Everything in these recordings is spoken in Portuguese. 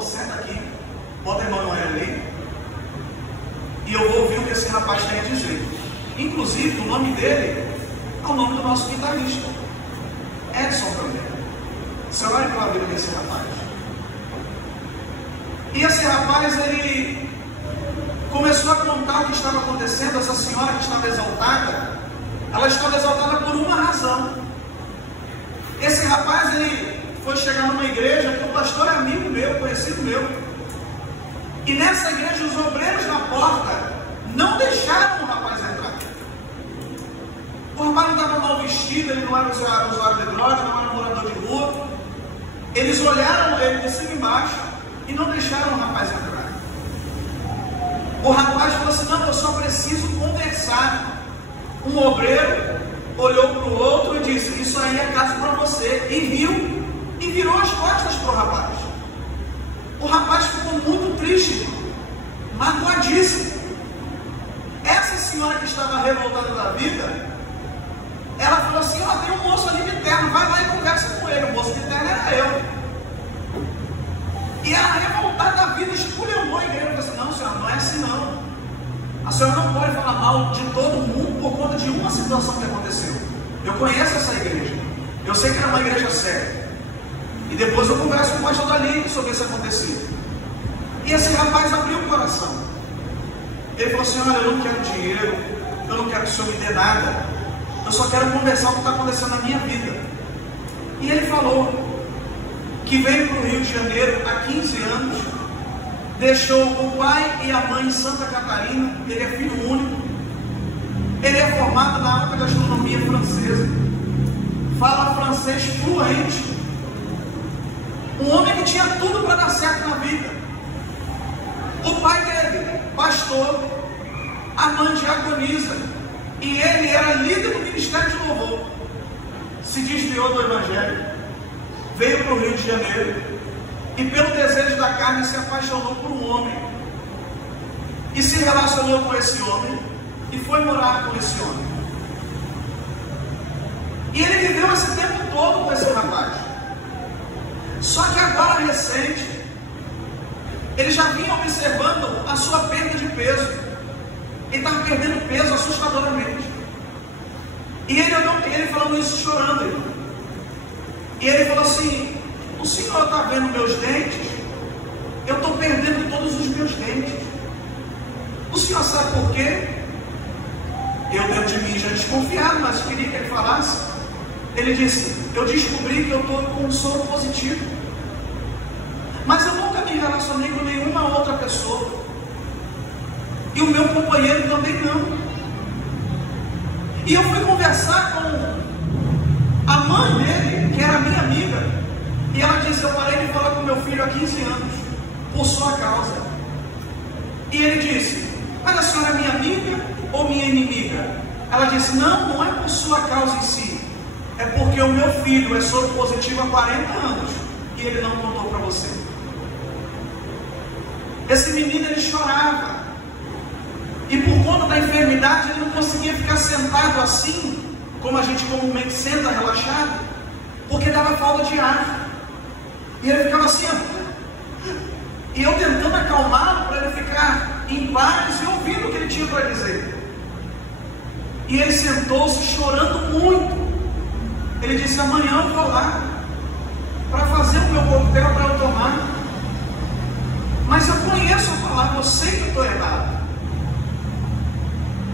favor, senta aqui, bota a irmã Noé ali, e eu vou ouvir o que esse rapaz tem a dizer. Inclusive, o nome dele é o nome do nosso guitarrista, Edson também. Você olha para a vida desse rapaz. E esse rapaz, ele começou a contar o que estava acontecendo. Essa senhora que estava exaltada, ela estava exaltada por uma razão. Esse rapaz, ele foi chegar numa igreja que o pastor é amigo meu, conhecido meu. E nessa igreja, os obreiros na porta não deixaram o rapaz entrar. O rapaz não estava mal vestido, ele não era usuário de droga, não era morador de rua. Eles olharam ele de cima e embaixo e não deixaram o rapaz entrar. O rapaz falou assim: não, eu só preciso conversar. Um obreiro olhou para o outro e disse: isso aí é casa para você. E riu e virou as costas para o rapaz. O rapaz ficou muito triste, magoadíssimo. Essa senhora que estava revoltada da vida, ela falou assim: ó, tem um moço ali de terno, vai lá e conversa com ele. O moço de terno era eu. E ela, revoltada da vida, esculhambou a igreja. Eu falei assim: não, senhora, não é assim não. A senhora não pode falar mal de todo mundo por conta de uma situação que aconteceu. Eu conheço essa igreja, eu sei que era uma igreja séria. E depois eu converso com o pastor dali sobre esse acontecido. E esse rapaz abriu o coração. Ele falou assim: olha, eu não quero dinheiro, eu não quero que o senhor me dê nada, eu só quero conversar o que está acontecendo na minha vida. E ele falou que veio para o Rio de Janeiro há 15 anos, deixou o pai e a mãe em Santa Catarina, ele é filho único, ele é formado na alta gastronomia francesa, fala francês fluente, um homem que tinha tudo para dar certo na vida. O pai dele, pastor, a mãe diaconisa, e ele era líder do ministério de louvor. Se desviou do evangelho, veio para o Rio de Janeiro e pelo desejo da carne se apaixonou por um homem e se relacionou com esse homem e foi morar com esse homem. E ele viveu esse tempo todo com esse rapaz. Só que agora, recente, ele já vinha observando a sua perda de peso. Ele estava perdendo peso assustadoramente. E ele falando isso chorando, irmão. E ele falou assim: o senhor está vendo meus dentes? Eu estou perdendo todos os meus dentes. O senhor sabe por quê? Eu dentro de mim já desconfiado, mas queria que ele falasse. Ele disse: eu descobri que eu estou com um soro positivo, mas eu nunca me relacionei com nenhuma outra pessoa, e o meu companheiro também não. E eu fui conversar com a mãe dele, que era minha amiga, e ela disse: eu parei de falar com meu filho há 15 anos, por sua causa. E ele disse: mas a senhora é minha amiga ou minha inimiga? Ela disse: não, não é por sua causa em si, é porque o meu filho é soro positivo há 40 anos, e ele não contou para você. Esse menino, ele chorava, e por conta da enfermidade, ele não conseguia ficar sentado assim, como a gente comumente senta relaxado, porque dava falta de ar. E ele ficava assim, ó, e eu tentando acalmá-lo para ele ficar em paz e ouvindo o que ele tinha para dizer. E ele sentou-se chorando muito. Ele disse: amanhã eu vou lá para fazer o meu coquetel para eu tomar, mas eu conheço a palavra, eu sei que eu estou errado.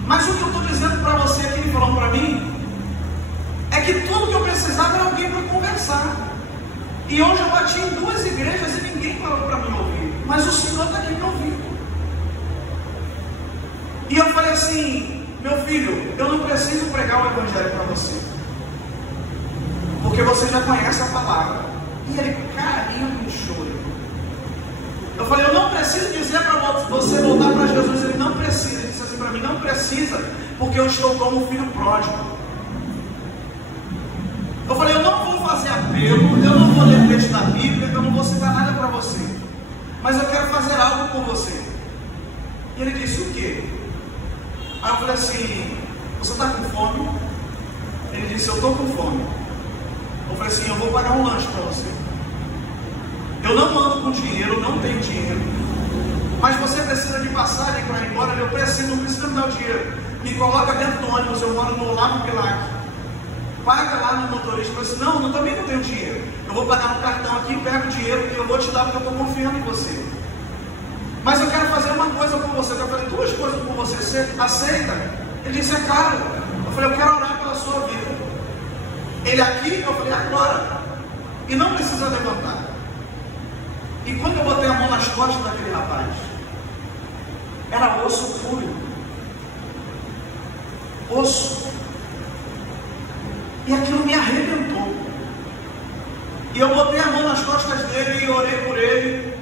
Mas o que eu estou dizendo para você aqui, ele falou para mim, é que tudo que eu precisava era alguém para conversar. E hoje eu bati em 2 igrejas e ninguém parou para me ouvir, mas o Senhor está aqui me ouvindo. E eu falei assim: meu filho, eu não preciso pregar o evangelho para você, porque você já conhece a palavra. E ele caiu no choro. Eu falei: eu não preciso dizer para você voltar para Jesus. Ele: não precisa. Ele disse assim para mim: não precisa, porque eu estou como um filho pródigo. Eu falei: eu não vou fazer apelo, eu não vou ler texto da Bíblia, eu não vou citar nada para você, mas eu quero fazer algo por você. E ele disse: o quê? Aí eu falei assim: você está com fome? Ele disse: eu estou com fome. Eu falei assim: eu vou pagar um lanche para você. Eu não ando com dinheiro, não tenho dinheiro. Mas você precisa de passagem para ir embora, eu preciso, não precisa me dar o dinheiro. Me coloca dentro do ônibus, eu moro no Lago Pilac. Paga lá no motorista. Eu disse, não, também não tenho dinheiro. Eu vou pagar no cartão aqui, pego o dinheiro que eu vou te dar porque eu estou confiando em você. Mas eu quero fazer uma coisa por você. Eu falei, duas coisas por você. Você aceita? Ele disse, é claro. Eu falei, eu quero orar pela sua vida. Ele aqui, eu falei, agora. E não precisa levantar. E quando eu botei a mão nas costas daquele rapaz, era osso puro. Osso. E aquilo me arrebentou. E eu botei a mão nas costas dele e orei por ele.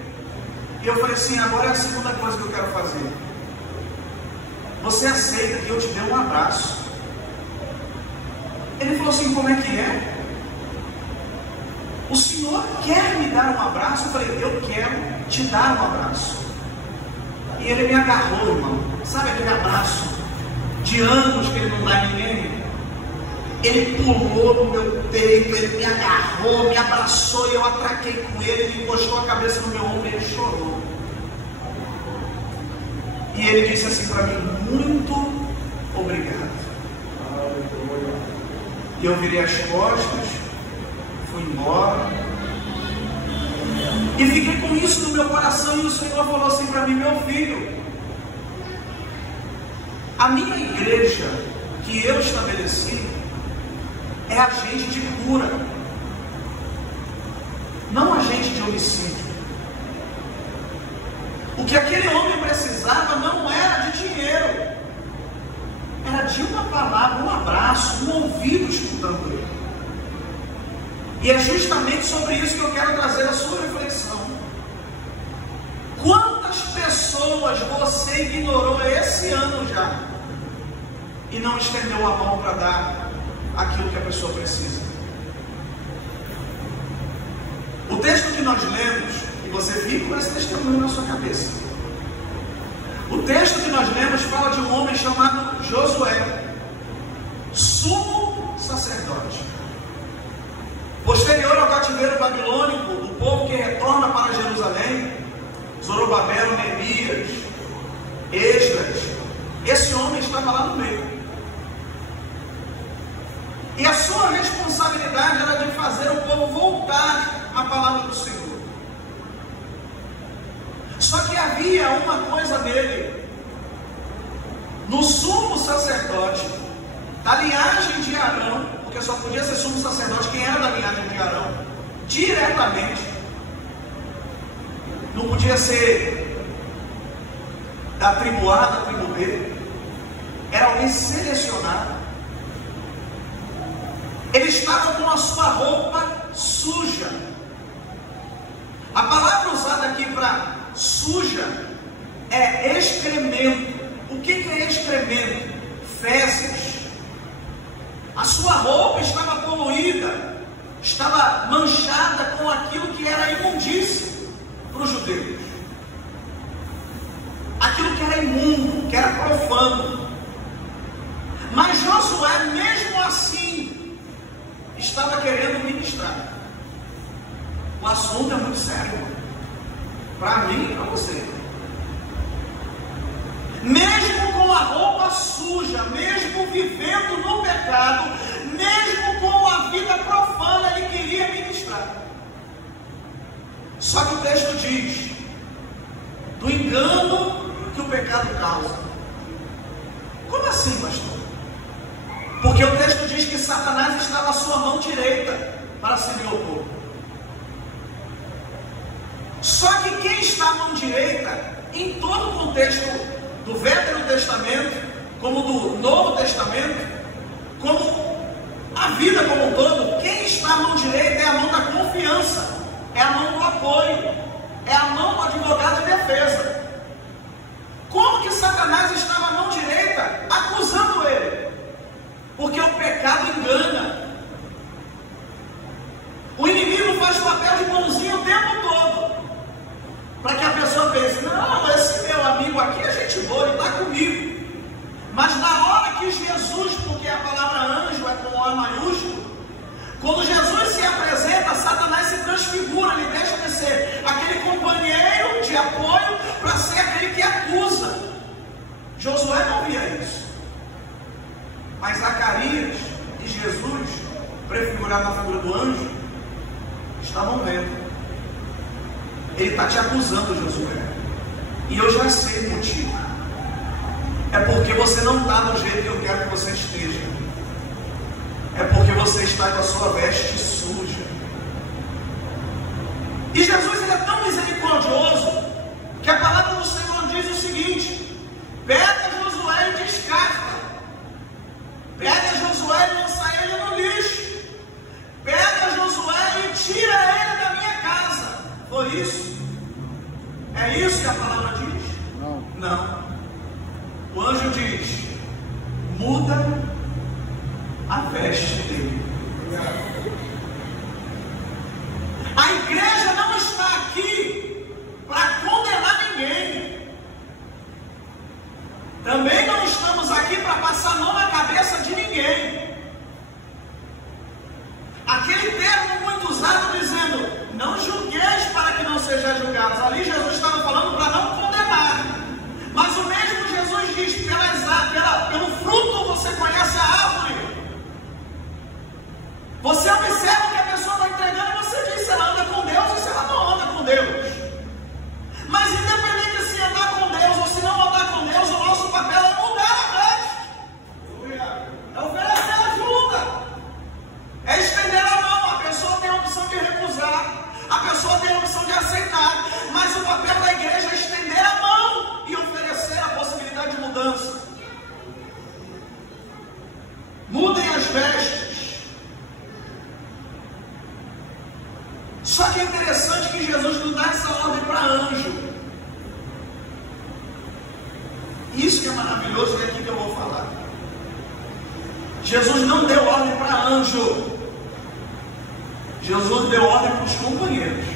E eu falei assim, agora é a segunda coisa que eu quero fazer. Você aceita que eu te dê um abraço? Ele falou assim, como é que é? O senhor quer me dar um abraço? Eu falei, eu quero te dar um abraço. E ele me agarrou, irmão. Sabe aquele abraço de anos que ele não dá a ninguém? Ele pulou no meu peito, ele me agarrou, me abraçou e eu atraquei com ele. Ele encostou a cabeça no meu ombro e ele chorou. E ele disse assim para mim, muito obrigado. E eu virei as costas, fui embora. E fiquei com isso no meu coração e o Senhor falou assim para mim, meu filho, a minha igreja que eu estabeleci é agente de cura, não agente de homicídio. O que aquele homem precisava não era de dinheiro, era de uma palavra, um abraço, um ouvido escutando ele. E é justamente sobre isso que eu quero trazer a sua reflexão. Quantas pessoas você ignorou esse ano já e não estendeu a mão para dar aquilo que a pessoa precisa? O texto que nós lemos, e você fica com esse testemunho na sua cabeça. O texto que nós lemos fala de um homem chamado Josué, sumo sacerdote. Posterior ao cativeiro babilônico, o povo que retorna para Jerusalém, Zorobabel, Neemias, Esdras, esse homem estava lá no meio. E a sua responsabilidade era de fazer o povo voltar à palavra do Senhor. Só que havia uma coisa nele, no sumo sacerdote, da linhagem de Arão, porque só podia ser sumo sacerdote quem era da linhagem de Arão, diretamente. Não podia ser da tribo A, da tribo B. Era alguém selecionado. Ele estava com a sua roupa suja. A palavra usada aqui para suja é excremento. O que é excremento? Fezes. A sua roupa estava poluída, estava manchada com aquilo que era imundícia para os judeus. Aquilo que era imundo, que era profano. Mas Josué, mesmo assim, estava querendo ministrar. O assunto é muito sério, para mim e para você. Mesmo com a roupa suja, mesmo vivendo no pecado, mesmo com a vida profana, ele queria ministrar. Só que o texto diz do engano que o pecado causa. Como assim, pastor? Porque o texto diz que Satanás estava à sua mão direita para se lhe opor. Só que quem está à mão direita, em todo o contexto do Velho Testamento, como do Novo Testamento, como a vida como um todo, quem está à mão direita é a mão da confiança, é a mão do apoio, é a mão do advogado de defesa. Como que Satanás estava à mão direita, acusando ele? Porque o pecado engana. O inimigo faz papel de bonzinho o tempo todo, para que a pessoa pense, não, esse meu amigo aqui é gente boa, ele está comigo. Mas na hora que Jesus, porque a palavra anjo é com A maiúsculo, quando Jesus se apresenta, Satanás se transfigura, ele deixa de ser de apoio para ser aquele que acusa. Josué não via isso. Mas Zacarias e Jesus, prefigurado na figura do anjo, estavam vendo. Ele está te acusando, Josué. E eu já sei o motivo. É porque você não está do jeito que eu quero que você esteja. É porque você está com a sua veste suja. E Jesus, ele é tão misericordioso que a palavra do Senhor diz o seguinte: pega Josué e descarta. Pega Josué e lança ele no lixo. Pega Josué e tira ele da minha casa. Foi isso? É isso que a palavra diz? Não. O anjo diz: muda a veste dele. A igreja não está aqui para condenar ninguém. Também não estamos aqui para passar a mão na cabeça de ninguém. Aquele termo muito usado dizendo: não julgueis para que não sejais julgados. Ali Jesus estava falando para não condenar. Mas o mesmo Jesus diz: pelo fruto você conhece a árvore. Você observa que a pessoa está entregando e você diz se ela anda com Deus ou se ela não anda com Deus. Mas independente de se andar com Deus ou se não andar com Deus, o nosso papel é mudar a veste. É oferecer ajuda. É estender a mão. A pessoa tem a opção de recusar. A pessoa tem a opção de aceitar. Mas o papel da igreja é estender a mão e oferecer a possibilidade de mudança. Mudem as vestes. Só que é interessante que Jesus não dá essa ordem para anjo. Isso que é maravilhoso, é aqui que eu vou falar. Jesus não deu ordem para anjo. Jesus deu ordem para os companheiros.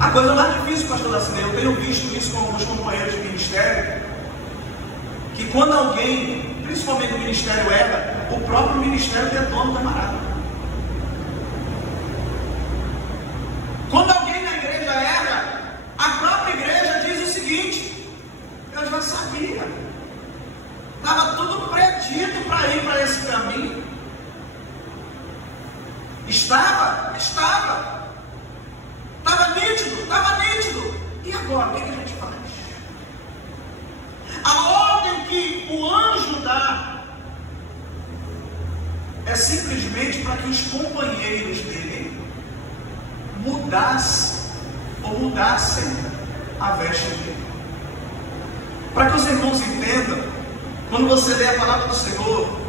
A coisa mais difícil, pastor Dacinei, eu tenho visto isso com alguns companheiros de ministério, que quando alguém, principalmente o ministério, erra, o próprio ministério que é dono do camarada. Quando alguém na igreja erra, a própria igreja diz o seguinte: eu já sabia, estava tudo predito para ir para esse caminho. Estava nítido. E agora, o que a gente faz? A ordem que o anjo dá é simplesmente para que os companheiros dele mudassem a veste dele. Para que os irmãos entendam, quando você lê a palavra do Senhor,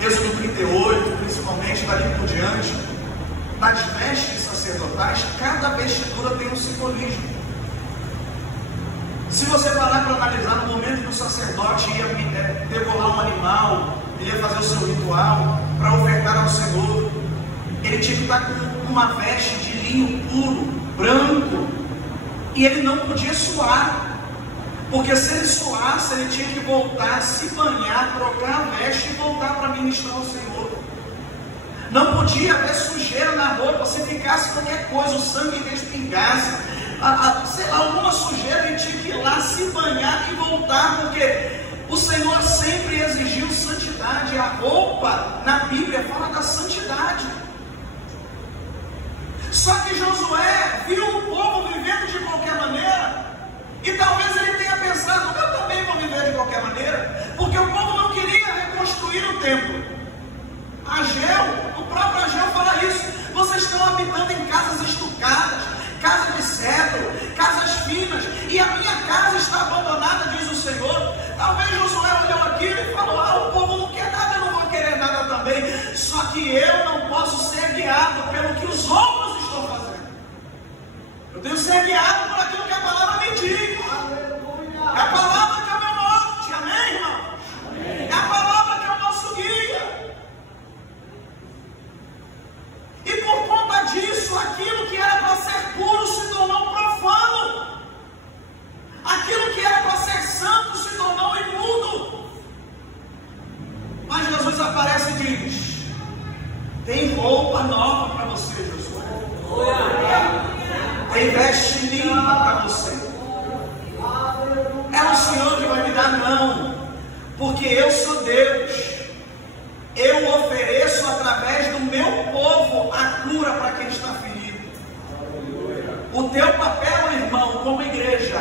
Êxodo 38, principalmente dali por diante, nas vestes sacerdotais, cada vestidura tem um simbolismo. Se você parar para analisar, no momento que o sacerdote ia degolar um animal, ele ia fazer o seu ritual para ofertar ao Senhor, ele tinha que estar com uma veste de linho puro, branco, e ele não podia suar, porque se ele suasse, ele tinha que voltar, se banhar, trocar a veste e voltar para ministrar ao Senhor. Não podia haver sujeira na roupa, se ficasse qualquer coisa, o sangue respingasse, sei lá, alguma sujeira, ele tinha que ir lá, se banhar e voltar, porque o Senhor sempre exigiu santidade. A roupa na Bíblia fala da santidade. Só que Josué viu o povo vivendo de qualquer maneira, e talvez ele tenha pensado: eu também vou viver de qualquer maneira, porque o povo não queria reconstruir o templo. Ageu, o próprio Ageu fala isso: vocês estão habitando em casas estucadas, casa de cedro, casas finas, e a minha casa está abandonada, diz o Senhor. Talvez Josué olhou aquilo e falou: o povo não quer nada, eu não vou querer nada também. Só que eu não posso ser guiado pelo que os outros estão fazendo. Eu tenho que ser guiado por aquilo que a palavra me diz. É a palavra que é o meu norte, amém, irmão? É a palavra que é o nosso guia. E por conta disso, aquilo que era para ser puro se tornou profano. Aquilo que era para ser santo se tornou imundo. Mas Jesus aparece e diz: tem roupa nova para você, Josué. tem veste limpa para você. É o Senhor que vai me dar, não, porque eu sou Deus. Eu ofereço através do meu povo a cura para quem está ferido. O teu papel, irmão, como igreja,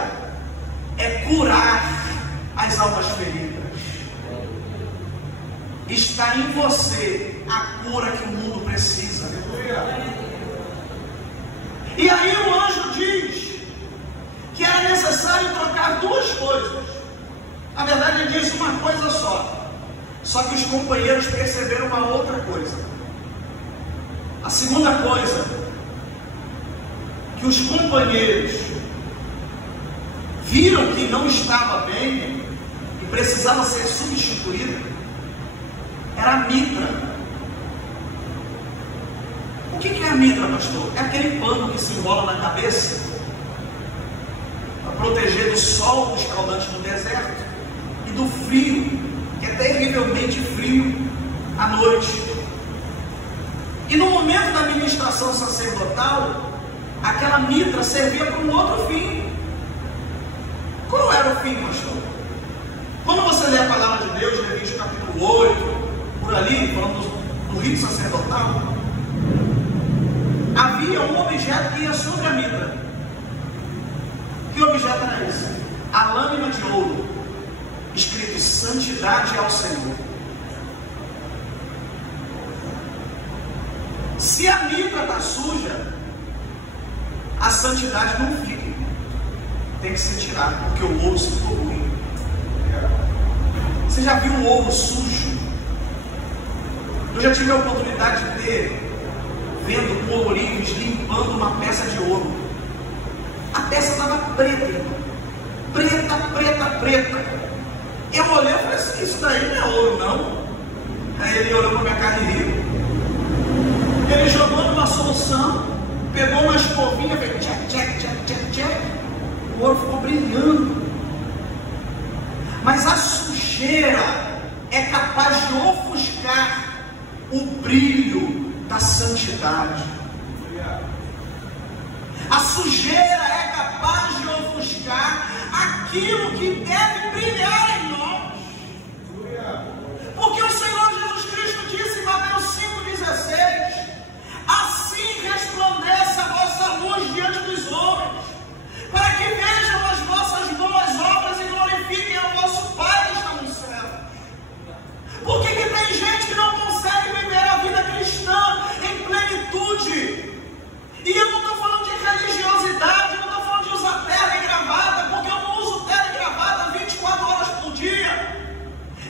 é curar as almas feridas. Está em você a cura que o mundo precisa. E aí o anjo diz que era necessário trocar duas coisas. Na verdade ele diz uma coisa só. Só que os companheiros perceberam uma outra coisa. A segunda coisa que os companheiros viram que não estava bem e precisava ser substituída era a mitra. O que é a mitra, pastor? É aquele pano que se enrola na cabeça para proteger do sol escaldante no deserto e do frio, que é terrivelmente frio à noite. E no momento da ministração sacerdotal, aquela mitra servia para um outro fim. Qual era o fim, pastor? Quando você lê a palavra de Deus, Levítico capítulo 8, por ali, falando no rito sacerdotal, havia um objeto que ia sobre a mitra. Que objeto era esse? A lâmina de ouro, escrito santidade ao Senhor. Se a mitra está suja, a santidade não fica. Tem que ser tirado, porque o ouro se corrompe. Você já viu um ouro sujo? Eu já tive a oportunidade de ter, vendo com ourives, limpando uma peça de ouro. A peça estava preta, irmão. Preta, preta, preta. Eu olhei e falei assim, isso daí não é ouro, não. Aí ele olhou para minha cara e riu. Ele jogou numa solução, pegou uma escovinha, fez tchac, tchac, tchac, tchac, tchac. O ouro ficou brilhando. Mas a sujeira é capaz de ofuscar o brilho da santidade. A sujeira é capaz de ofuscar aquilo que deve brilhar em nós. Porque o Senhor Jesus Cristo disse em Mateus 5,16: assim resplandeça a vossa luz diante dos homens, para que vejam as vossas boas obras e glorifiquem ao vosso Pai que está no céu. Por que tem gente que não consegue viver a vida cristã em plenitude? E eu não estou falando de religiosidade, eu não estou falando de usar terno e gravata, porque eu não uso terno e gravata 24 horas por dia.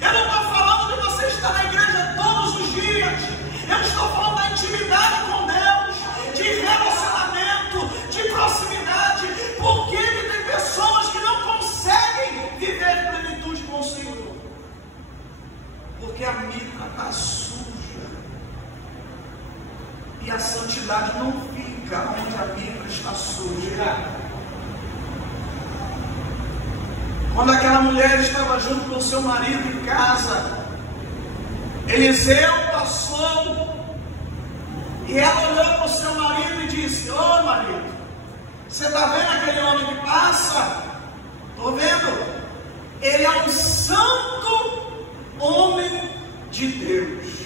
Eu não estou falando de você estar na igreja todos os dias. Eu estou falando da intimidade com Deus, de relacionamento, de proximidade. Por que tem pessoas que não conseguem viver em plenitude com o Senhor? Porque a mitra está suja. E a santidade não fica onde a mitra está suja. Quando aquela mulher estava junto com seu marido em casa, Eliseu passou e ela olhou para o seu marido e disse: ô marido, você está vendo aquele homem que passa? Estou vendo. Ele é um santo homem de Deus.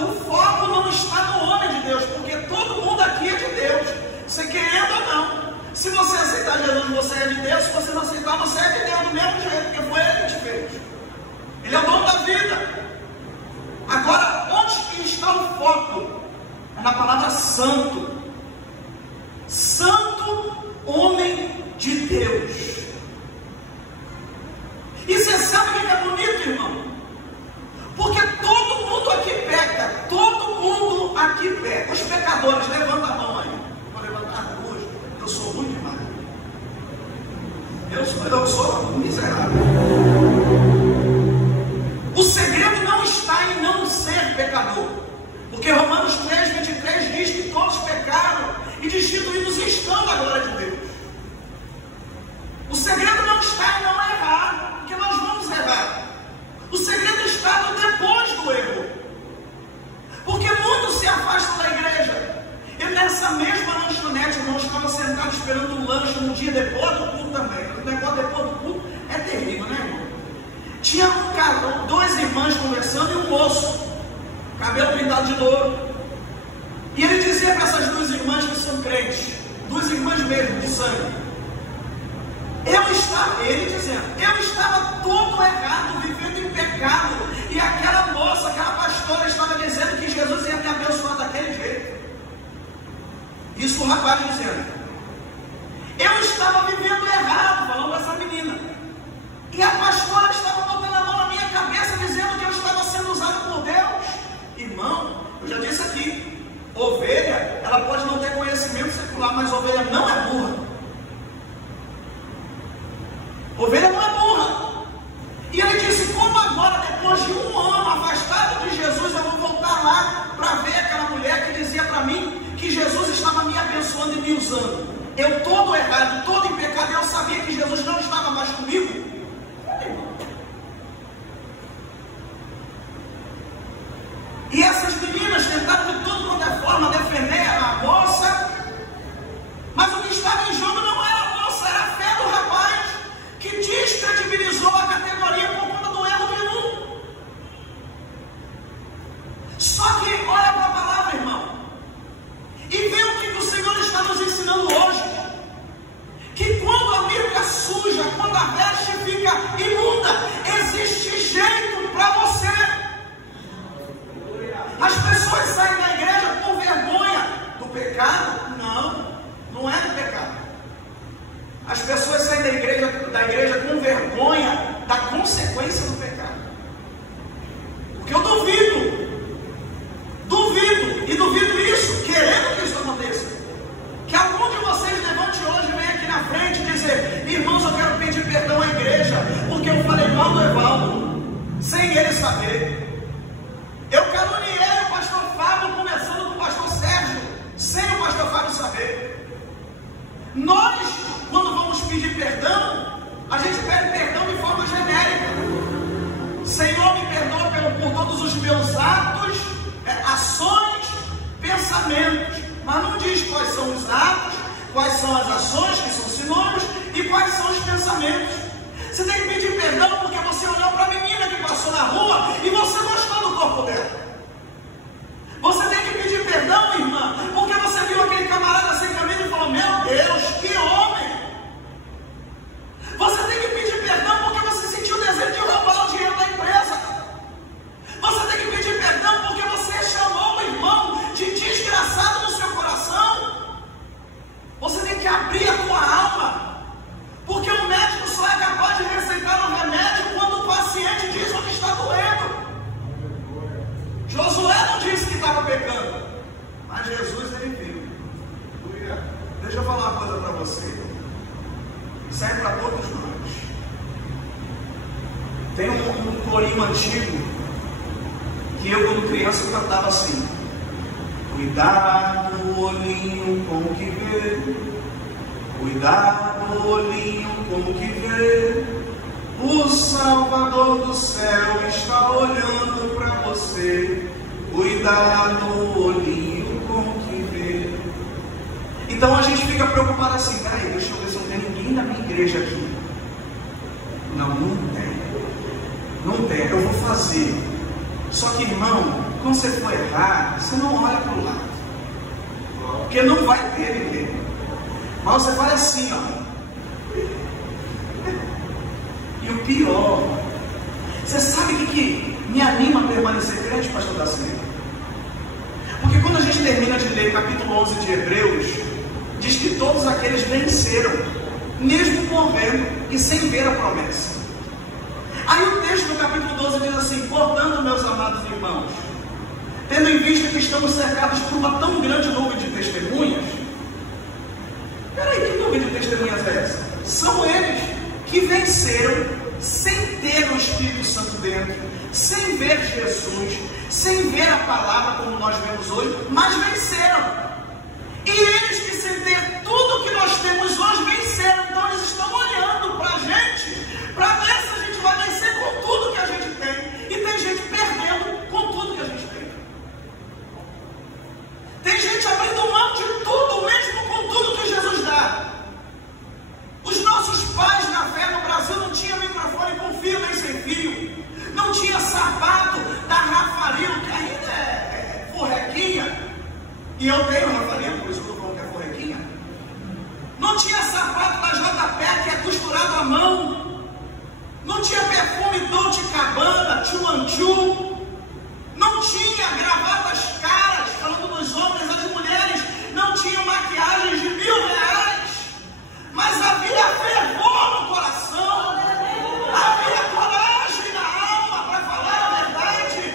O foco não está no homem de Deus, porque todo mundo aqui é de Deus, você querendo ou não. Se você aceitar Jesus, você é de Deus. Se você não aceitar, você é de Deus do mesmo jeito, porque foi Ele que te fez. Ele é o dono da vida. Agora, onde que está o foco? É na palavra santo. Santo homem de Deus. E você sabe o que é bonito, irmão? Porque todo mundo aqui peca. Todo mundo aqui peca. Os pecadores, levanta a mão aí. Vou levantar hoje. Eu sou muito demais. Eu sou miserável. O segredo não está em não ser pecador. Porque Romanos 3,23 diz que todos pecaram e destituídos estão da glória de Deus. O segredo não está em não errar, porque nós vamos errar. O segredo está no depois do erro. Porque muitos se afastam da igreja. E nessa mesma lanchonete esperando um lanche no dia depois do culto também. O negócio depois do culto é terrível, né, irmão? Tinha dois irmãos conversando e um moço, cabelo pintado de louro. E ele dizia para essas duas irmãs que são crentes, duas irmãs mesmo, de sangue. Ele dizendo, eu estava todo errado, vivendo em pecado. E aquela moça, aquela pastora estava dizendo que Jesus ia me abençoar daquele jeito. Isso o rapaz dizendo. Eu estava vivendo errado, falando para essa menina. E a pastora estava botando a mão na minha cabeça, dizendo que eu estava sendo usado por Deus. Irmão, eu já disse aqui, ovelha, ela pode não ter conhecimento secular, mas ovelha não é burra. Ovelha não é burra. E ele disse, como agora, depois de um ano afastado de Jesus, eu vou voltar lá para ver aquela mulher que dizia para mim que Jesus estava me abençoando e me usando. Eu todo errado, todo em pecado, eu sabia que Jesus não estava mais comigo. E essas meninas tentaram de toda qualquer forma defender a moça, mas o que estava em jogo não era a moça, era a fé do rapaz, que descredibilizou a categoria por conta do erro de um. Só que olha para a palavra, irmão, e vê o que o Senhor está nos ensinando hoje, que quando a Bíblia suja, quando a veste fica imunda, existe jeito para você. As pessoas saem da igreja com vergonha do pecado? Não, não é do pecado. As pessoas saem da igreja com vergonha da consequência do pecado. Porque eu duvido isso, querendo que isso aconteça. Que algum de vocês levante hoje e venha aqui na frente e dizer, irmãos, eu quero pedir perdão à igreja, porque eu falei mal do Evaldo, sem ele saber. Eu caluniei o pastor Fábio, começando com o pastor Sérgio, sem o pastor Fábio saber. Nós, quando vamos pedir perdão, a gente pede perdão de forma genérica. Senhor, me perdoa por todos os meus atos, ações, pensamentos. Mas não diz quais são os atos, quais são as ações, que são sinônimos, e quais são os pensamentos. Você tem que pedir perdão porque você olhou para a menina que passou na rua e você gostou do corpo dela. Você tem que pedir perdão, irmã, porque você viu aquele camarada sem camisa e falou, meu Deus, que homem. Você tem que pedir perdão porque você sentiu o desejo de roubar o dinheiro da empresa. Você tem que pedir perdão porque você chamou o irmão de desgraçado no seu coração. Você tem que abrir a tua alma, porque o médico só é capaz de receitar um remédio quando o paciente diz onde está doendo. Josué não disse que estava pecando, mas Jesus ele viu. Deixa eu falar uma coisa para você. Isso é para todos nós. Tem um corinho antigo que eu, quando criança, cantava assim: cuidado, olhinho, com o que vê. Cuidado, olhinho, com o que vê. O Salvador do céu está olhando para você. Cuidado, olhinho, com o que vê. Então a gente fica preocupado assim: peraí, deixa eu ver se não tem ninguém na minha igreja aqui. Não tem. Não tem, eu vou fazer. Só que, irmão, quando você for errar, você não olha para o lado, porque não vai ter ninguém. Mas você faz assim, ó. E o pior, você sabe o que me anima a permanecer crente, pastor Dacinho? Porque quando a gente termina de ler o capítulo 11 de Hebreus, diz que todos aqueles venceram, mesmo morrendo e sem ver a promessa. Aí o texto do capítulo 12 diz assim: portanto, meus amados irmãos, tendo em vista que estamos cercados por uma tão grande nuvem de testemunhas. Peraí, que nuvem de testemunhas é essa? São eles que venceram sem ter o Espírito Santo dentro, sem ver Jesus, sem ver a palavra como nós vemos hoje, mas venceram. E eles que sem ter tudo que nós temos hoje venceram. Então eles estão olhando para a gente, para ver se a gente vai vencer com tudo que a gente tem. E tem gente perdendo com tudo que a gente tem. Tem gente abrindo mão de tudo, mesmo com tudo que Jesus dá. tinham maquiagens de R$1.000, mas havia fervor no coração, havia coragem na alma para falar a verdade.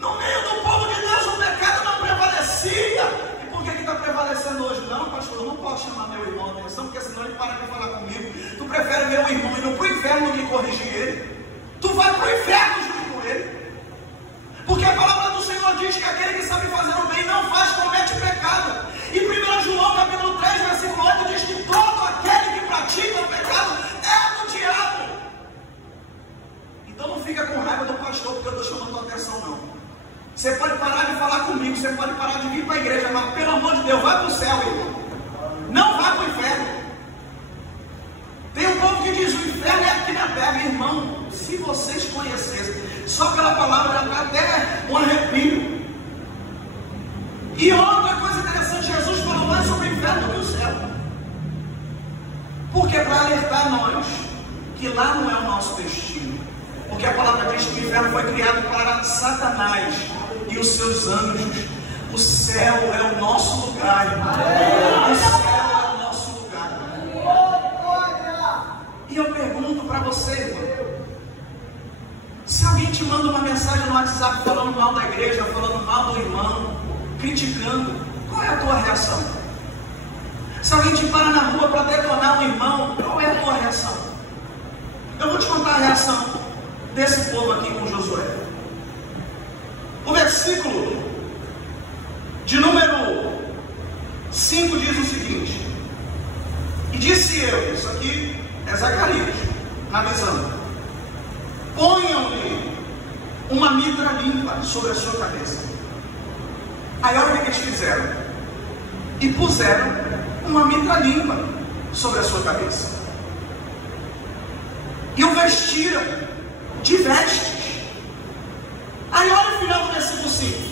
No meio do povo de Deus o pecado não prevalecia. E por que está prevalecendo hoje? Não, pastor, eu não posso chamar meu irmão a atenção, porque senão ele para de falar comigo. Tu prefere meu irmão ir para o inferno do que corrigir ele? Tu vai para o inferno junto com ele. Porque a palavra do Senhor diz que aquele que sabe fazer o bem não faz, comete pecado. E 1 João capítulo 3, versículo 8 diz que todo aquele que pratica o pecado é do diabo. Então não fica com raiva do pastor porque eu estou chamando a tua atenção, não. Você pode parar de falar comigo, você pode parar de vir para a igreja, mas pelo amor de Deus, vai para o céu, irmão. Não vai para o inferno. Tem um povo que diz, o inferno é aqui na terra. Irmão, se vocês conhecessem, só pela palavra já dá até um arrepio. E outra coisa interessante, Jesus falou mais sobre o inferno do que o céu. Porque é para alertar nós que lá não é o nosso destino. Porque a palavra diz que o inferno foi criado para Satanás e os seus anjos. O céu é o nosso lugar, irmão. O céu é o nosso lugar. E eu pergunto para você, irmão, se alguém te manda uma mensagem no WhatsApp falando mal da igreja, falando mal do irmão, criticando, qual é a tua reação? Se alguém te para na rua para detonar um irmão, qual é a tua reação? Eu vou te contar a reação desse povo aqui com Josué. O versículo de número 5 diz o seguinte: e disse eu, isso aqui é Zacarias, na visão, ponham-lhe uma mitra limpa sobre a sua cabeça. Aí olha o que eles fizeram. E puseram uma mitra limpa sobre a sua cabeça. E o vestiram de vestes. Aí olha o final do versículo 5.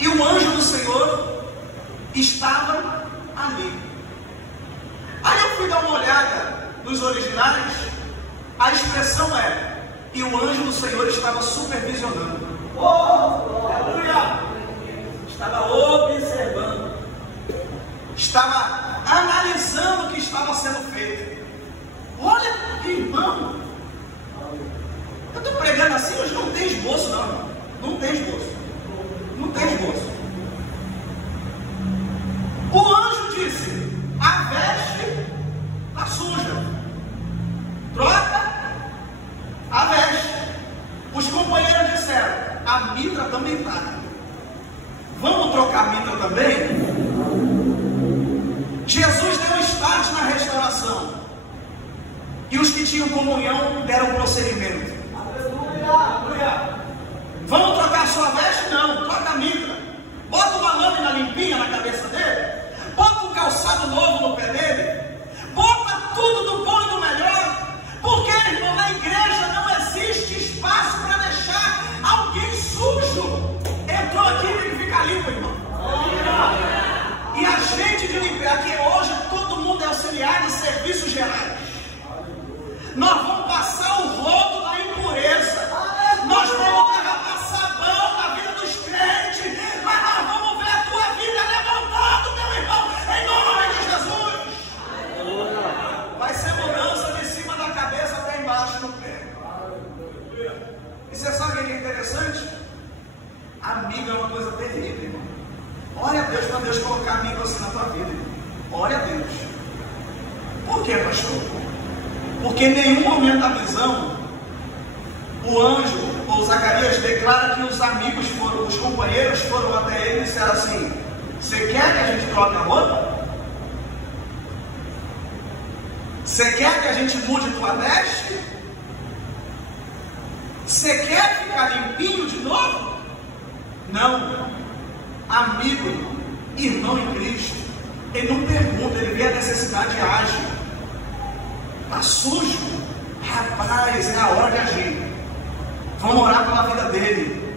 E o anjo do Senhor estava ali. Aí eu fui dar uma olhada nos originais. A expressão é: e o anjo do Senhor estava supervisionando. Aleluia! Estava observando, estava analisando o que estava sendo feito. Olha, irmão, eu estou pregando assim, hoje não tem esboço, não, irmão. Não tem esboço. Não tem esboço. O anjo disse: a veste está suja, troca a veste. Os companheiros disseram: a mitra também está. Vamos trocar a mitra também? Jesus deu start na restauração. E os que tinham comunhão deram prosseguimento. Aleluia! Vamos trocar a sua veste? Não, troca a mitra. Bota uma lâmina limpinha na cabeça dele. Bota um calçado novo no pé dele. Bota tudo do bom e do melhor. Porque, irmão, na igreja não existe espaço para deixar alguém sujo. Entrou aqui e tem que ficar limpo, irmão. E a gente de limpeza, aqui hoje todo mundo é auxiliar de serviços gerais. Nós vamos passar o rodo na impureza. Nós vamos derramar sabão na vida dos crentes. Mas nós vamos ver a tua vida levantando, meu irmão, em nome de Jesus. Vai ser mudança de cima da cabeça até embaixo no pé. E você sabe o que é interessante? Amigo é uma coisa terrível, irmão. Olha a Deus para Deus colocar amigo assim na tua vida, irmão. Olha a Deus. Por que, pastor? Porque em nenhum momento da visão o anjo ou Zacarias declara que os amigos foram, os companheiros foram até ele e disseram assim: você quer que a gente troque a roupa? Você quer que a gente mude tua veste? Você quer ficar limpinho de novo? Não. Amigo, irmão em Cristo, ele não pergunta, ele vê a necessidade e age. Está sujo? Rapaz, é a hora de agir. Vamos orar pela vida dele.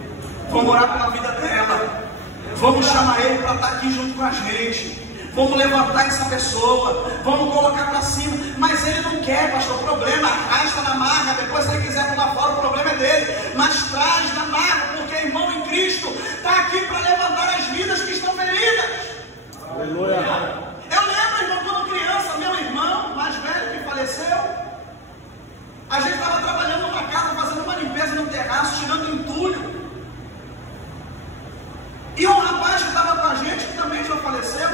Vamos orar pela vida dela. Vamos chamar ele para estar aqui junto com a gente. Vamos levantar essa pessoa. Vamos colocar para cima. Mas ele não quer, pastor. O problema, arrasta na marra. Depois, se ele quiser pular fora, o problema é dele. Mas traz na marra, porque irmão em Cristo está aqui para levantar as vidas que estão feridas. Aleluia. Eu lembro, irmão, quando criança, meu irmão mais velho que faleceu, a gente estava trabalhando numa casa, fazendo uma limpeza no terraço, tirando entulho. E um rapaz que estava com a gente, que também já faleceu,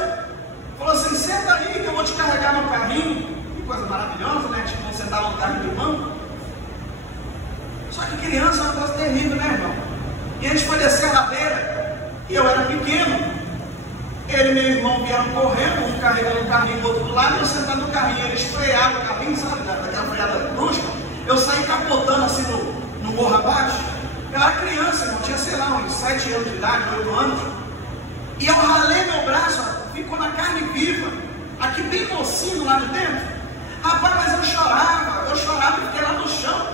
falou assim: senta aí que eu vou te carregar no carrinho. Que coisa maravilhosa, né? Tipo, você sentava no carrinho do irmão. Só que criança é uma coisa terrível, né, irmão? E a gente foi descer a ladeira, e eu era pequeno. Ele e meu irmão vieram correndo, um carregando o carrinho do outro lado, e eu sentado no carrinho. Ele esfreava o carrinho, sabe, daquela freada brusca. Eu saí capotando assim no morro abaixo. Eu era criança, irmão, tinha, sei lá, uns 7 anos de idade, 8 anos. E eu ralei meu braço, ficou na carne viva, aqui bem mocinho lá de dentro. Rapaz, mas eu chorava e fiquei lá no chão,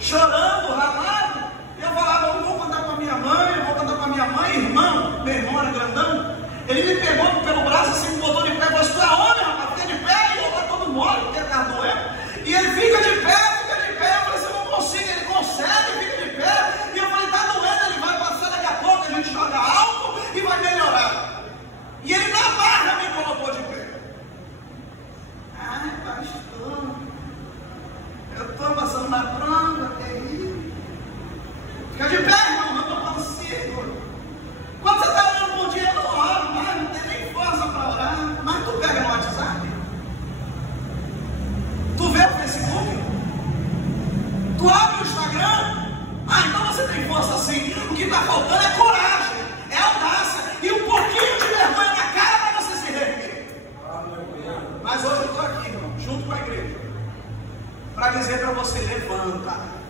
chorando, ralado. E eu falava: eu não vou contar com a minha mãe, eu vou contar com a minha mãe, irmão. Meu irmão era grandão. Ele me pegou pelo braço assim, me botou de pé, falou: tu é homem, rapaz, fica de pé. E eu lá todo mole, porque estava doendo. E ele fica de pé. Eu falei: eu não consigo. Ele consegue, fica de pé. E eu falei: tá doendo, ele vai passar daqui a pouco, a gente joga álcool e vai melhorar. E ele na barra me colocou de pé. Ai, pastor, eu estou passando na prova, terrível. Fica de pé, irmão, eu não consigo. Quando você está orando por dia, eu não oro, mas não tem nem força para orar. Mas tu pega no WhatsApp, tu vê o Facebook, tu abre o Instagram. Então você tem força sim. O que está faltando é coragem, é audácia e um pouquinho de vergonha na cara para você se reerguer. Mas hoje eu estou aqui, irmão, junto com a igreja, para dizer para você: levanta.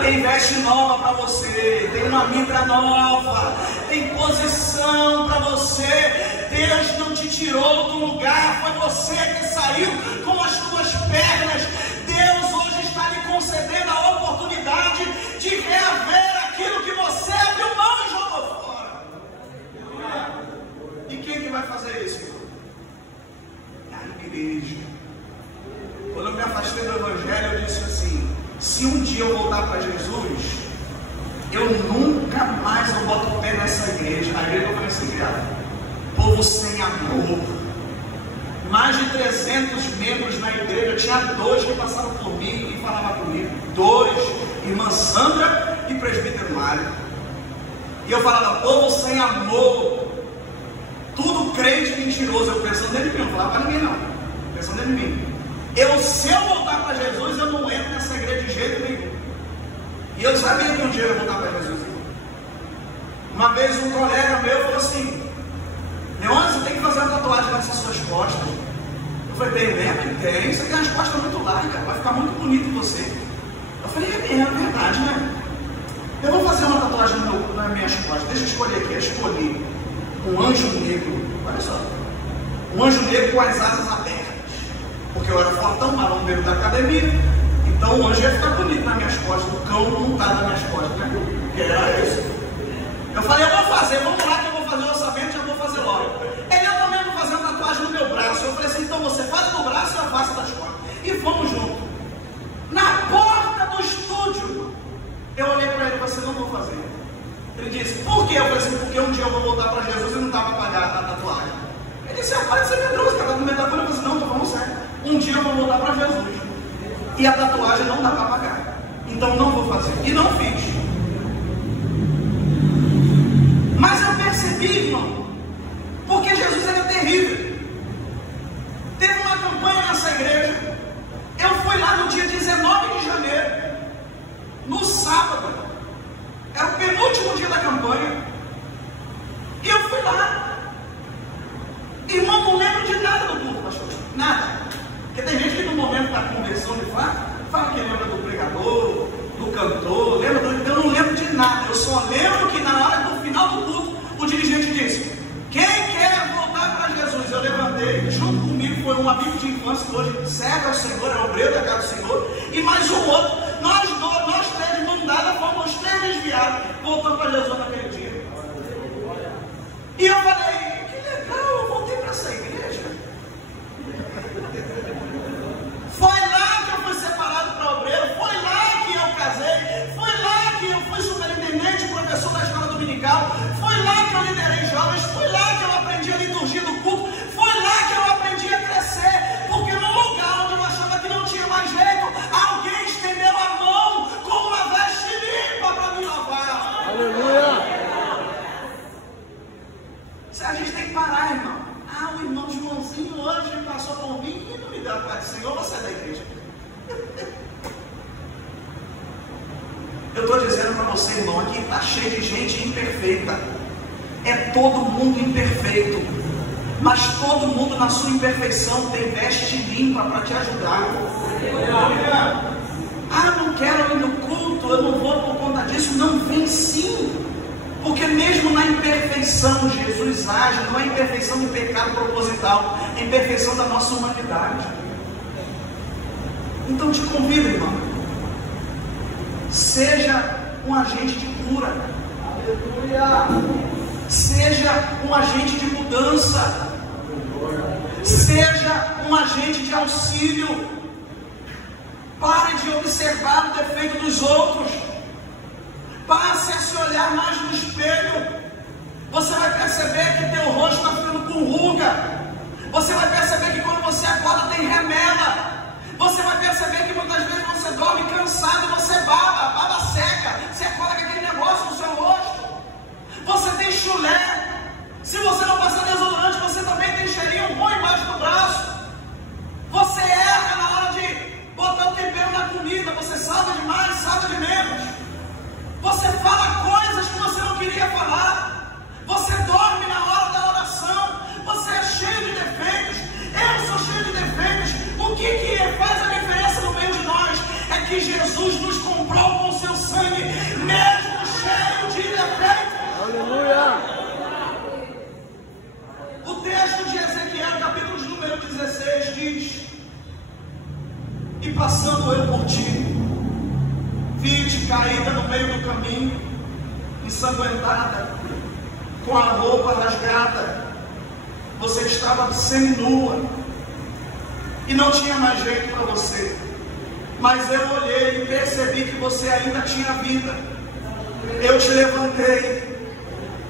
Tem veste nova para você, tem uma mitra nova, tem posição para você. Deus não te tirou do lugar, foi você que saiu com as tuas pernas. Deus hoje está lhe concedendo a oportunidade de reaver aquilo que você abriu mão e jogou fora. E quem que vai fazer isso, irmão? A igreja. Quando eu me afastei do Evangelho, eu disse assim: se um dia eu voltar para Jesus, eu nunca mais eu boto o pé nessa igreja. A igreja que eu comecei a criar, povo sem amor. Mais de 300 membros na igreja. Tinha 2 que passaram por mim e falavam comigo. 2, irmã Sandra e presbítero Mário. E eu falava: povo sem amor, tudo crente mentiroso. Eu pensando nele em mim, não falava para ninguém não, pensando nele em mim. Se eu voltar para Jesus, eu não entro nessa igreja de jeito nenhum. E eu sabia que um dia eu ia voltar para Jesus. Uma vez um colega meu falou assim: Leandro, você tem que fazer uma tatuagem nessas suas costas. Eu falei: tem mesmo? Tem. Você tem umas costas muito largas, vai ficar muito bonito em você. Eu falei: é mesmo, é verdade, né? Eu vou fazer uma tatuagem nas minhas costas. Deixa eu escolher aqui. Eu escolhi um anjo negro. Olha só, um anjo negro com as asas abertas. Porque eu era fortão, marombeiro da academia. Então o anjo ia ficar bonito nas minhas costas, o cão montado nas minhas costas, né? Porque era isso. Eu falei: eu vou fazer, vamos lá que eu vou fazer o orçamento, já vou fazer logo. Ele: eu também vou fazer uma tatuagem no meu braço. Eu falei assim: então você faz no braço e eu faço das costas. E vamos junto. Na porta do estúdio, eu olhei para ele e falei assim: não vou fazer. Ele disse: por quê? Eu falei assim: porque um dia eu vou voltar para Jesus e não dá para pagar a tatuagem. Ele disse: pode ser medroso, cara, no metafora. Eu falei assim: não, tô falando sério. Um dia eu vou voltar para Jesus e a tatuagem não dá para pagar, então não vou fazer. E não fiz. Mas eu percebi, irmão, porque Jesus era terrível. Teve uma campanha nessa igreja. Eu fui lá no dia 19 de janeiro, no sábado, era o penúltimo dia da campanha, e eu fui lá. Irmão, não lembro de nada do culto, pastor, nada. Porque tem gente que no momento da conversão de fala que lembra do pregador, do cantor, eu não lembro de nada. Eu só lembro que na hora do final do culto, o dirigente disse: quem quer voltar para Jesus? Eu levantei, junto comigo foi um amigo de infância que hoje serve ao Senhor, é obreiro da casa do Senhor, e mais um outro. Nós 3 de mão dada fomos 3 desviados, voltando para Jesus naquele dia. E eu falei: que legal, eu voltei para essa igreja. Foi lá que eu fui separado para obreiro, foi lá que eu casei, foi lá que eu fui superintendente, professor da escola dominical, foi lá que eu liderei jovens, foi lá que eu aprendi você, irmão, aqui está cheio de gente imperfeita. É todo mundo imperfeito, mas todo mundo na sua imperfeição tem veste limpa para te ajudar. Ah, eu não quero ir no culto, eu não vou por conta disso. Não, vem sim, porque mesmo na imperfeição Jesus age. Não é imperfeição de pecado proposital, é imperfeição da nossa humanidade. Então te convido, irmão, seja um agente de cura. Aleluia. Seja um agente de mudança. Seja um agente de auxílio. Pare de observar o defeito dos outros. Passe a se olhar mais no espelho. Você vai perceber que teu rosto está ficando com ruga. Você vai perceber que quando você acorda tem remela. Você vai perceber que muitas vezes você dorme cansado e você baba seca. Você acorda com aquele negócio no seu rosto. Você tem chulé. Se você não passar desodorante, você também tem cheirinho ruim embaixo do braço. Você erra na hora de botar o tempero na comida. Você salva demais, salva de menos. Você fala coisas que você não queria falar. Você dorme na hora da oração. Você é cheio de defeitos. Eu sou cheio de defeitos. O que faz a diferença no meio de nós é que Jesus nos comprou com o seu sangue, mesmo cheio de defeitos. Aleluia! O texto de Ezequiel, capítulo de número 16, diz: e passando eu por ti, vi-te caída no meio do caminho, ensanguentada, com a roupa rasgada. Você estava seminua e não tinha mais jeito para você. Mas eu olhei e percebi que você ainda tinha vida. Eu te levantei,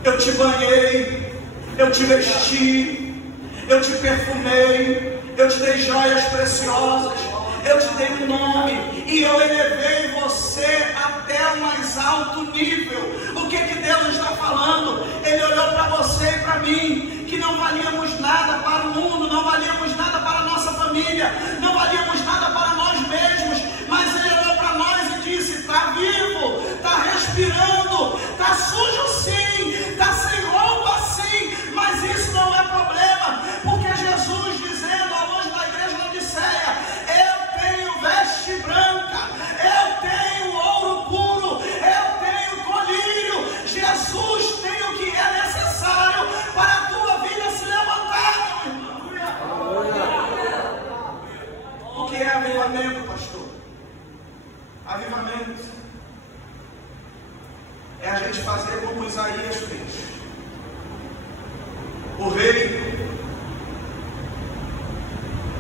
eu te banhei, eu te vesti, eu te perfumei, eu te dei joias preciosas, eu te dei um nome e eu elevei você até o mais alto nível. O que Deus está falando? Ele olhou para você e para mim, que não valíamos nada para o mundo, não valíamos nada para a nossa família, não valíamos nada para nós mesmos, mas Ele olhou para nós e disse: está vivo, está respirando, está sujo sim, está sem roupa sim, mas isso não é problema, porque Jesus dizendo à luz da igreja de Laodiceia: eu tenho veste branca, eu tenho ouro puro, eu tenho colírio. Jesus tem o que é necessário para a tua vida se levantar, meu irmão. O que é avivamento, pastor? Avivamento é a gente fazer como Isaías fez. O rei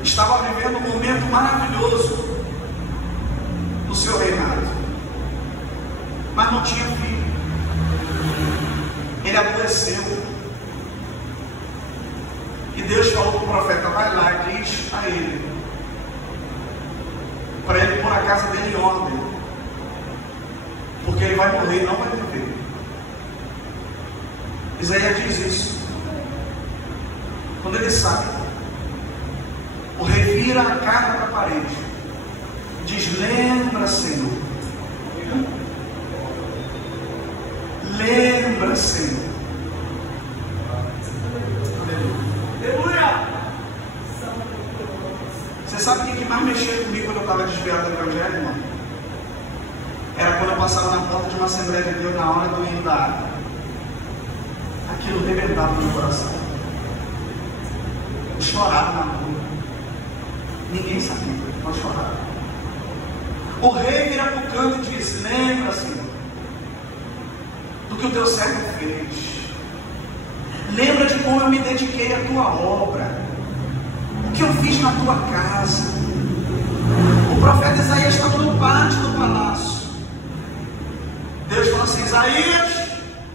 estava vivendo um momento maravilhoso no seu reinado, mas não tinha filho. Ele adoeceu. E Deus falou para o profeta: vai lá e diz a ele, para ele pôr a casa dele em ordem, porque ele vai morrer e não vai viver. Isaías diz isso. Quando ele sai, o rei vira a cara para a parede, diz: lembra, Senhor, lembra, Senhor. Aleluia. Você sabe o que mais mexia comigo quando eu estava desviado do Evangelho, irmão? Era quando eu passava na porta de uma Assembleia de Deus na hora do hino da água. Aquilo rebentava no meu coração. Eu chorava na rua. Ninguém sabia, mas chorava. O rei vira para o canto e diz: lembra, Senhor, do que o teu servo fez. Lembra de como eu me dediquei à tua obra, o que eu fiz na tua casa. O profeta Isaías estava no pátio do palácio. Deus falou assim: Isaías,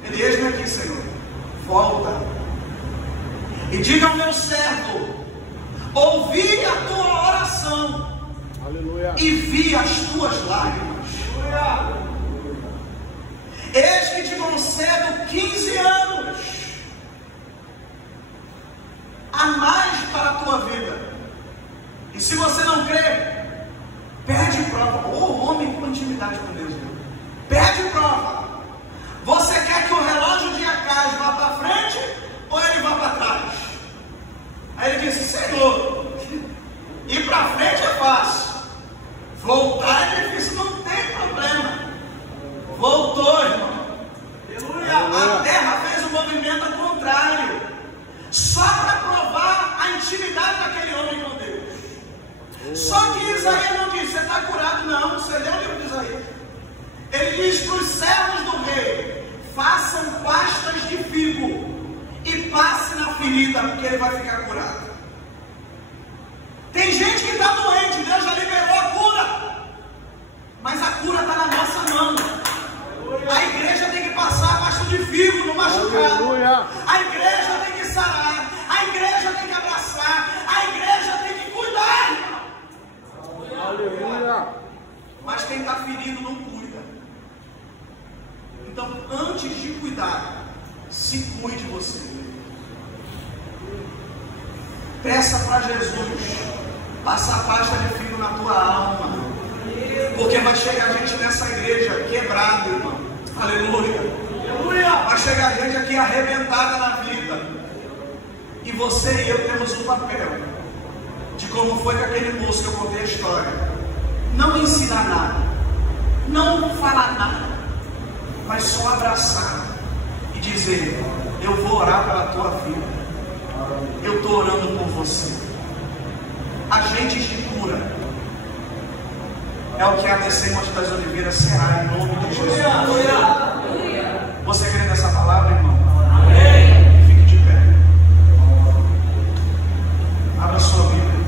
ele: eis-me aqui, Senhor, volta e diga ao meu servo: ouvi a tua oração. Aleluia. E vi as tuas lágrimas. Eis que te concedo 15 anos a mais para a tua vida. E se você não crê, pede prova. Ô homem com intimidade com Deus, pede prova. disse: Senhor, ir para frente é fácil, voltar é difícil, não tem problema. Voltou, irmão. A terra fez um movimento ao contrário, só para provar a intimidade daquele homem com Deus. Só que Isaías não disse: você está curado, não. Você leu o livro de Isaías. Ele diz para os servos do rei: façam pastas de figo e passe na ferida, porque ele vai ficar curado. Tem gente que está doente, Deus já liberou a cura, mas a cura está na nossa mão. A igreja tem que passar a pasta de figo no machucado. A igreja tem que sarar. A igreja tem que abraçar. A igreja tem que cuidar. Aleluia. Mas quem está ferido não cuida. Então, antes de cuidar, se cuide você. Peça para Jesus passar a pasta de figo na tua alma. Porque vai chegar gente nessa igreja quebrada, irmão. Aleluia. Vai chegar gente aqui arrebentada na vida. E você e eu temos um papel de como foi com aquele moço que eu contei a história. Não ensinar nada, não falar nada, mas só abraçar e dizer: eu vou orar pela tua vida, eu estou orando por você. Agentes de cura é o que a ABC Monte das Oliveiras será, em nome de Jesus. Você crê nessa palavra, irmão? Amém. Fique de pé. Abra sua Bíblia.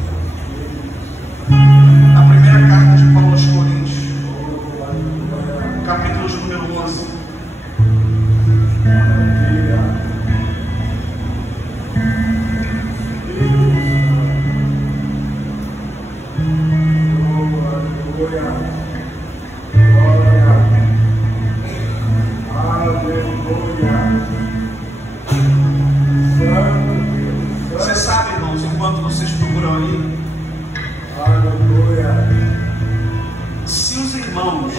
A primeira carta de Paulo aos Coríntios, capítulo de número 11. Você sabe, irmãos, enquanto vocês procuram aí, se os irmãos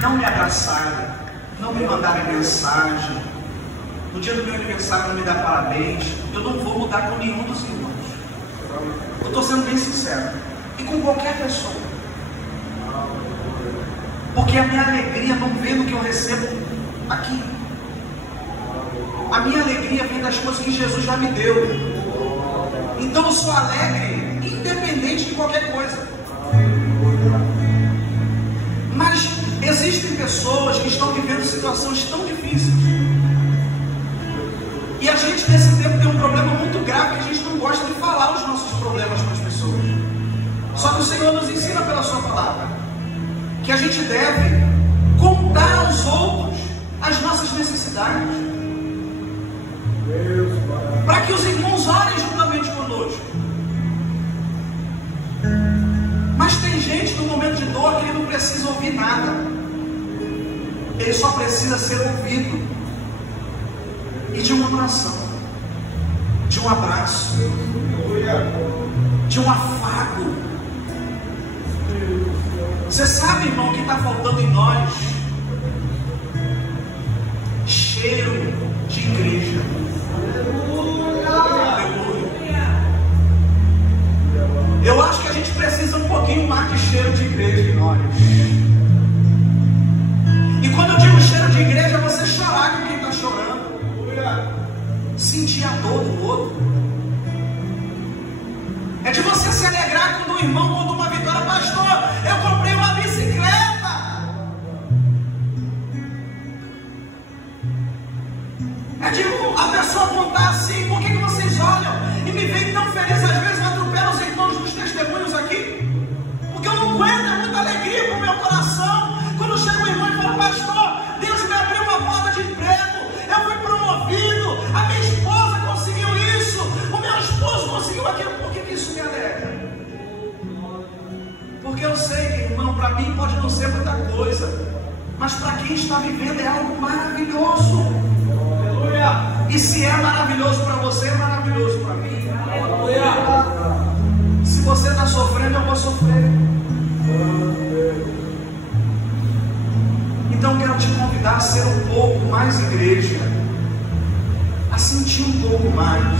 não me abraçarem, não me mandarem mensagem, no dia do meu aniversário não me dar parabéns, eu não vou mudar com nenhum dos irmãos. Eu estou sendo bem sincero, e com qualquer pessoa, porque a minha alegria não vem no que eu recebo aqui. A minha alegria vem das coisas que Jesus já me deu. Então eu sou alegre independente de qualquer coisa. Mas existem pessoas que estão vivendo situações tão difíceis, e a gente nesse tempo tem um problema muito grave, que a gente não gosta de falar os nossos problemas com as pessoas. Só que o Senhor nos ensina pela sua palavra que a gente deve contar aos outros as nossas necessidades, para que os irmãos orem juntamente conosco. Mas tem gente no momento de dor que ele não precisa ouvir nada, ele só precisa ser ouvido, e de uma oração, de um abraço, de um afago. Você sabe, irmão, o que está faltando em nós? Cheiro de igreja. Aleluia. Eu acho que a gente precisa um pouquinho mais de cheiro de igreja em nós. E quando eu digo cheiro de igreja, é você chorar com quem está chorando, sentir a dor do outro. É de você se alegrar quando o irmão conta uma vitória. Pastor, eu comprei uma bicicleta. É de a pessoa contar assim: por que vocês olham e me veem tão feliz? Às vezes eu atropelo os irmãos nos testemunhos aqui, porque eu não aguento, é muita alegria para o meu coração quando chega um irmão e fala: pastor, Deus me abriu uma porta de emprego, eu fui promovido, a minha esposa conseguiu isso, o meu esposo conseguiu aquilo. Por que isso me alegra? Porque eu sei que, irmão, para mim pode não ser muita coisa, mas para quem está vivendo é algo maravilhoso. Aleluia. E se é maravilhoso para você, é maravilhoso para mim. Aleluia. Se você está sofrendo, eu vou sofrer. Então quero te convidar a ser um pouco mais igreja, a sentir um pouco mais.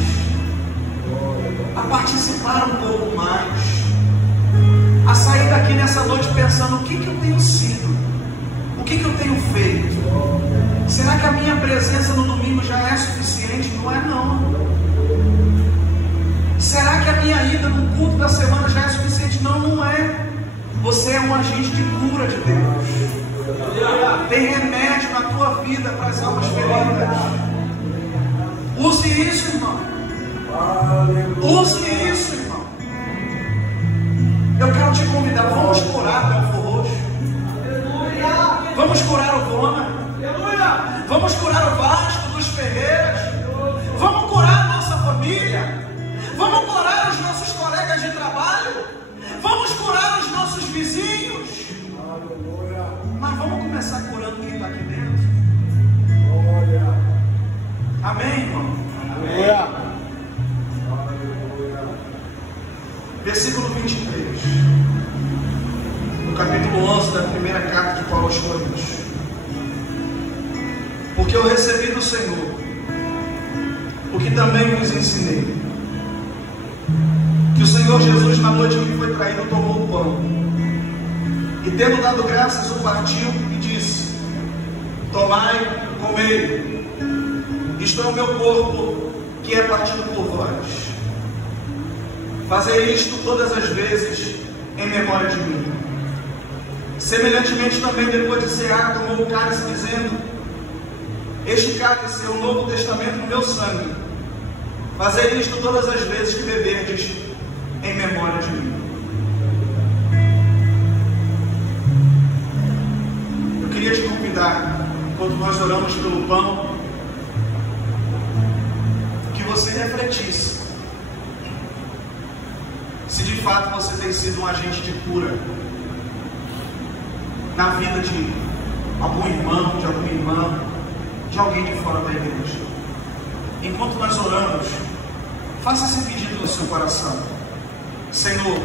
para um pouco mais, a sair daqui nessa noite pensando: o que eu tenho sido? O que eu tenho feito? Será que a minha presença no domingo já é suficiente? Não é não. Será que a minha ida no culto da semana já é suficiente? Não, não é. Você é um agente de cura de Deus. Tem remédio na tua vida para as almas feridas. Use isso, irmão. Use isso, irmão. Eu quero te convidar. Vamos curar Belfor Roxo. Vamos curar o Bona. Vamos curar o Vasco dos Ferreiras. Vamos curar a nossa família. Vamos curar os nossos colegas de trabalho. Vamos curar os nossos vizinhos. Mas vamos começar curando quem está aqui dentro. Amém, irmão? Versículo 23. No capítulo 11 da primeira carta de Paulo aos Coríntios. Porque eu recebi do Senhor o que também vos ensinei, que o Senhor Jesus, na noite em que foi traído, tomou o pão e, tendo dado graças, o partiu e disse: tomai, comei, isto é o meu corpo, que é partido por vós. Fazei isto todas as vezes em memória de mim. Semelhantemente também, depois de cear, tomou o cálice, dizendo: este cálice é o novo testamento no meu sangue. Fazei isto todas as vezes que beberdes em memória de mim. Eu queria te convidar, enquanto nós oramos pelo pão, que você refletisse se de fato você tem sido um agente de cura na vida de algum irmão, de alguma irmã, de alguém de fora da igreja. Enquanto nós oramos, faça esse pedido no seu coração: Senhor,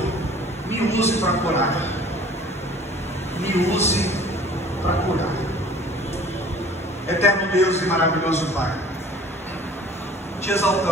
me use para curar. Me use para curar. Eterno Deus e maravilhoso Pai, te exaltamos.